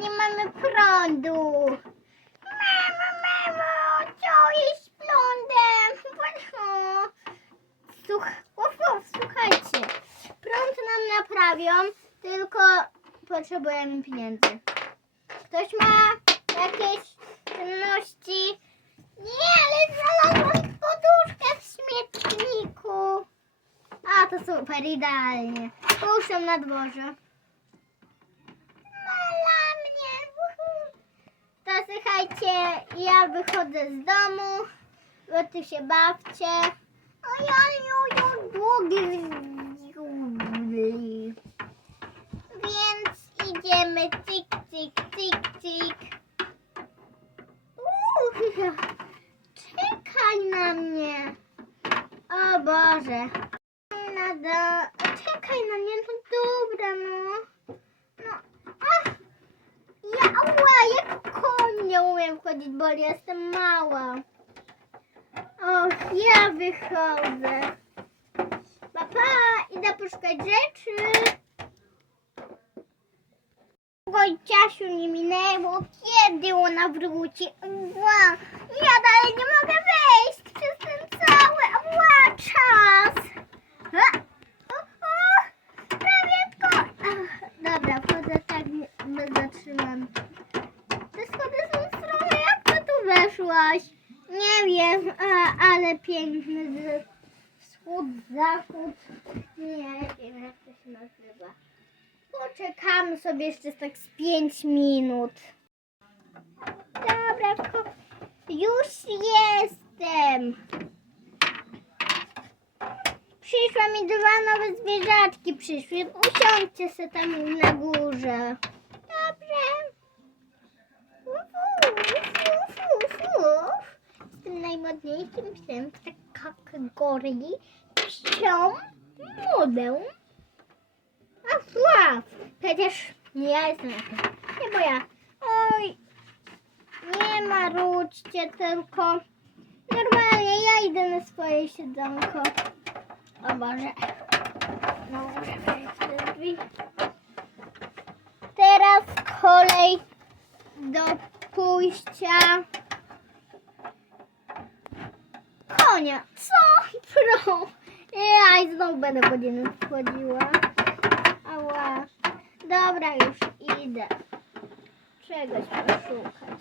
nie mamy prądu. Mamo, mamo, co jest z prądem? Słuch, uf, uf, słuchajcie, prąd nam naprawią, tylko potrzebujemy pieniędzy. Ktoś ma jakieś czynności? Nie, ale znalazłam poduszkę w śmietniku. A, to super, idealnie. Puszczam na dworze. Mala mnie. uhu. To słuchajcie, ja wychodzę z domu. Wy się bawcie. O ja, ja, długi. Więc idziemy cyk, cyk, cyk, cyk. Uuu, czekaj na mnie. O Boże. Czekaj na mnie, no dobra. No, ach. Ja, ała, jak koń nie umiem chodzić, bo jestem mała. O, ja wychodzę. Papa, idę poszukać rzeczy. Gojciasiu nie minęło, kiedy ona wróci. Ja dalej nie mogę wejść przez ten cały ła, czas. A, o, o, prawie Dobra, wchodzę tak nie- bez zatrzymam. Nie wiem, ale piękny wschód, zachód. Nie wiem, jak to się nazywa. Poczekamy sobie jeszcze tak z 5 minut. Dobra, już jestem. Przyszła mi dwa nowe zwierzaczki przyszły. Usiądźcie se tam na górze. Jestem najmodniejszym psem w tej kategorii. Psią modę. A Sław! Przecież nie ja jestem. Nie bo ja. Oj, nie marudźcie tylko. Normalnie ja idę na swoje siedzonko. O Boże. No muszę drzwi. Teraz kolej do pójścia konia. Co? Pro. Ja i znowu będę godzinę wchodziła. Ała. Dobra, już idę. Czegoś poszukać.